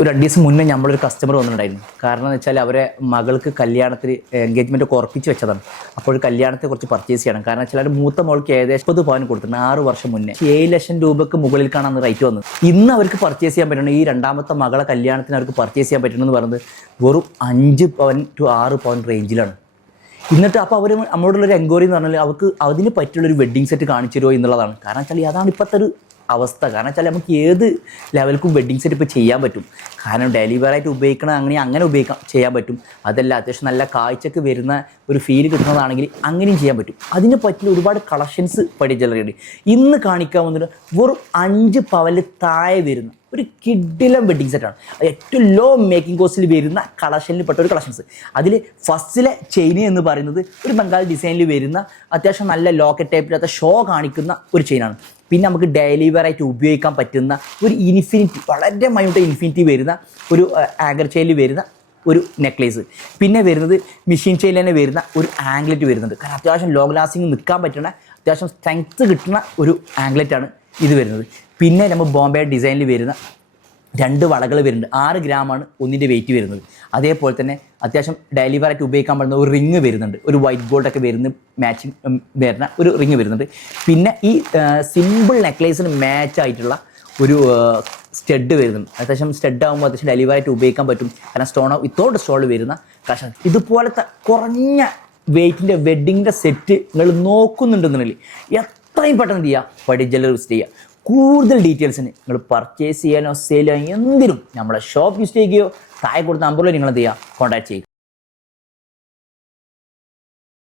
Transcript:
ഒരു 2 ദിവസം മുന്നേ നമ്മളൊരു കസ്റ്റമർ വന്നിട്ടുണ്ടായിരുന്നു. കാരണം എന്ന് വെച്ചാൽ അവരെ മകൾക്ക് കല്യാണത്തിന് എൻഗേജ്മെൻറ്റ് ഒക്കെ ഉറപ്പിച്ച് വെച്ചതാണ്. അപ്പോൾ കല്യാണത്തെ കുറച്ച് പർച്ചേസ് ചെയ്യണം. കാരണം വെച്ചാൽ അവർ മൂത്ത മോൾക്ക് ഏകദേശം 30 പവൻ കൊടുത്തിട്ടുണ്ട് 6 വർഷം മുന്നേ. 7 ലക്ഷം രൂപയ്ക്ക് മുകളിലേക്കാണ് അന്ന് റേറ്റ് വന്നത്. ഇന്ന് അവർക്ക് പർച്ചേസ് ചെയ്യാൻ പറ്റുന്നത്, ഈ രണ്ടാമത്തെ മകളെ കല്യാണത്തിന് അവർക്ക് പർച്ചേസ് ചെയ്യാൻ പറ്റുന്നതെന്ന് പറയുന്നത് വെറും 5 പവൻ ടു 6 പവൻ റേഞ്ചിലാണ്. എന്നിട്ട് അപ്പോൾ അവർ നമ്മളോടുള്ളൊരു എൻക്വയറി എന്ന് പറഞ്ഞാൽ അവർക്ക് അതിന് പറ്റിയുള്ളൊരു വെഡ്ഡിങ് സെറ്റ് കാണിച്ചു തരുമോ എന്നുള്ളതാണ്. കാരണം വെച്ചാൽ അതാണ് ഇപ്പോഴത്തെ ഒരു അവസ്ഥ. കാരണം വെച്ചാൽ നമുക്ക് ഏത് ലെവൽക്കും വെഡ്ഡിങ് സെറ്റ് ഇപ്പോൾ ചെയ്യാൻ പറ്റും. കാരണം ഡെയിലി വെയർ ആയിട്ട് ഉപയോഗിക്കണം, അങ്ങനെ ചെയ്യാൻ പറ്റും. അതല്ല അത്യാവശ്യം നല്ല കാഴ്ചക്ക് വരുന്ന ഒരു ഫീൽ കിട്ടുന്നതാണെങ്കിൽ അങ്ങനെയും ചെയ്യാൻ പറ്റും. അതിന് പറ്റിയ ഒരുപാട് കളക്ഷൻസ് ജ്വല്ലറിയുണ്ട്. ഇന്ന് കാണിക്കാൻ വന്നിട്ട് വെറും 5 പവനിൽ താഴെ വരുന്ന ഒരു കിഡിലം വെഡ്ഡിങ് സെറ്റാണ്. ഏറ്റവും ലോ മേക്കിംഗ് കോസ്റ്റിൽ വരുന്ന കളക്ഷനിൽ പെട്ട ഒരു കളക്ഷൻസ്. അതിൽ ഫസ്റ്റിലെ ചെയിൻ എന്ന് പറയുന്നത് ഒരു ബംഗാൾ ഡിസൈനിൽ വരുന്ന അത്യാവശ്യം നല്ല ലോക്കറ്റ് ടൈപ്പിലത്തെ ഷോ കാണിക്കുന്ന ഒരു ചെയിനാണ്. പിന്നെ നമുക്ക് ഡെയിലി വെയർ ആയിട്ട് ഉപയോഗിക്കാൻ പറ്റുന്ന ഒരു ഇൻഫിനിറ്റി, വളരെ മൈന്യൂട്ട് ഇൻഫിനിറ്റി വരുന്ന ഒരു ആങ്കർ ചെയിനിൽ വരുന്ന ഒരു നെക്ലേസ്. പിന്നെ വരുന്നത് മെഷീൻ ചെയിനിൽ തന്നെ വരുന്ന ഒരു ആംഗ്ലെറ്റ് വരുന്നുണ്ട്. കാരണം അത്യാവശ്യം ലോങ് ലാസ്റ്റിംഗ് നിൽക്കാൻ പറ്റുന്ന, അത്യാവശ്യം സ്ട്രെങ്ത്ത് കിട്ടുന്ന ഒരു ആംഗ്ലെറ്റാണ് ഇത് വരുന്നത്. പിന്നെ നമ്മൾ ബോംബെ ഡിസൈനിൽ വരുന്ന 2 വളകൾ വരുന്നുണ്ട്. 6 ഗ്രാമാണ് ഒന്നിൻ്റെ വെയിറ്റ് വരുന്നത്. അതേപോലെ തന്നെ അത്യാവശ്യം ഡെയിലി വെയർ ആയിട്ട് ഉപയോഗിക്കാൻ പറ്റുന്ന ഒരു റിങ് വരുന്നുണ്ട്. ഒരു വൈറ്റ് ഗോൾഡൊക്കെ വരുന്ന മാച്ചിങ് വരുന്ന ഒരു റിങ് വരുന്നുണ്ട്. പിന്നെ ഈ സിമ്പിൾ നെക്ലേസിന് മാച്ച് ആയിട്ടുള്ള ഒരു സ്റ്റഡ് വരുന്നുണ്ട്. അത്യാവശ്യം സ്റ്റഡ് ആകുമ്പോൾ അത്യാവശ്യം ഡെയിലി വെയർ ആയിട്ട് ഉപയോഗിക്കാൻ പറ്റും. കാരണം സ്റ്റോണോ വിത്തൗട്ട് സ്റ്റോൾ വരുന്ന കളക്ഷൻ. ഇതുപോലത്തെ കുറഞ്ഞ വെയിറ്റിൻ്റെ വെഡ്ഡിങ്ങിൻ്റെ സെറ്റ് നിങ്ങൾ നോക്കുന്നുണ്ടെന്നുണ്ടെങ്കിൽ എത്രയും പെട്ടെന്ന് ചെയ്യുക, ജ്വല്ലറി വിസിറ്റ് ചെയ്യുക. കൂടുതൽ ഡീറ്റെയിൽസിന് നിങ്ങൾ പർച്ചേസ് ചെയ്യാനോ സെയിൽ ചെയ്യാനോ എന്തിനും നമ്മളെ ഷോപ്പ് വിസിറ്റ് ചെയ്യുകയോ താഴെ കൊടുത്ത നമ്പറിൽ നിങ്ങൾ എന്ത് ചെയ്യുക, കോൺടാക്ട് ചെയ്യുക.